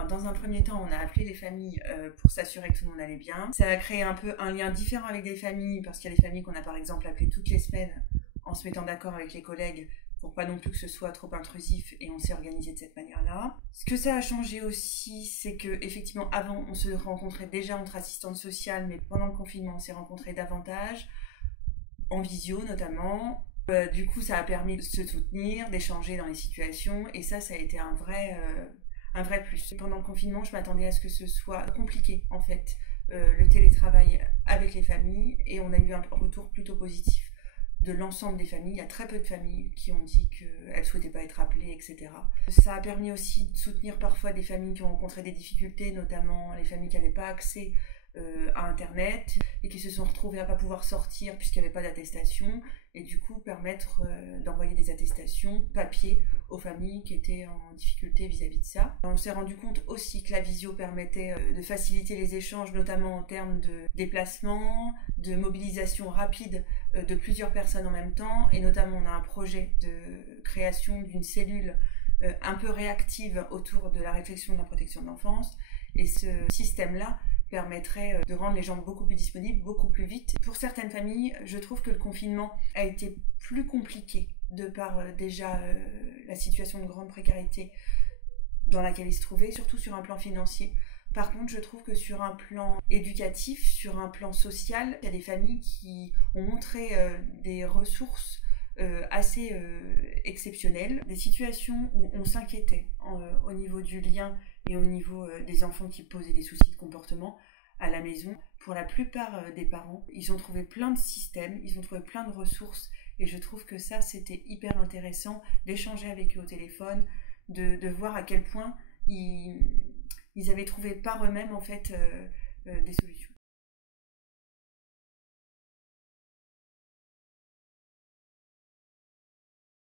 Alors, dans un premier temps, on a appelé les familles pour s'assurer que tout le monde allait bien. Ça a créé un peu un lien différent avec des familles, parce qu'il y a des familles qu'on a par exemple appelées toutes les semaines en se mettant d'accord avec les collègues pour pas non plus que ce soit trop intrusif, et on s'est organisé de cette manière-là. Ce que ça a changé aussi, c'est que effectivement avant on se rencontrait déjà entre assistantes sociales, mais pendant le confinement on s'est rencontrés davantage, en visio notamment. Du coup ça a permis de se soutenir, d'échanger dans les situations, et ça a été un vrai plus. Pendant le confinement, je m'attendais à ce que ce soit compliqué en fait, le télétravail avec les familles, et on a eu un retour plutôt positif de l'ensemble des familles. Il y a très peu de familles qui ont dit qu'elles ne souhaitaient pas être appelées, etc. Ça a permis aussi de soutenir parfois des familles qui ont rencontré des difficultés, notamment les familles qui n'avaient pas accès à Internet et qui se sont retrouvées à ne pas pouvoir sortir puisqu'il n'y avait pas d'attestation, et du coup permettre d'envoyer des attestations papier aux familles qui étaient en difficulté vis-à-vis de ça. On s'est rendu compte aussi que la visio permettait de faciliter les échanges, notamment en termes de déplacement, de mobilisation rapide de plusieurs personnes en même temps, et notamment on a un projet de création d'une cellule un peu réactive autour de la réflexion de la protection de l'enfance, et ce système-là permettrait de rendre les gens beaucoup plus disponibles, beaucoup plus vite. Pour certaines familles, je trouve que le confinement a été plus compliqué de par déjà la situation de grande précarité dans laquelle ils se trouvaient, surtout sur un plan financier. Par contre, je trouve que sur un plan éducatif, sur un plan social, il y a des familles qui ont montré des ressources assez exceptionnelles, des situations où on s'inquiétait au niveau du lien et au niveau des enfants qui posaient des soucis de comportement à la maison. Pour la plupart des parents, ils ont trouvé plein de systèmes, ils ont trouvé plein de ressources, et je trouve que ça, c'était hyper intéressant d'échanger avec eux au téléphone, de voir à quel point ils avaient trouvé par eux-mêmes en fait des solutions.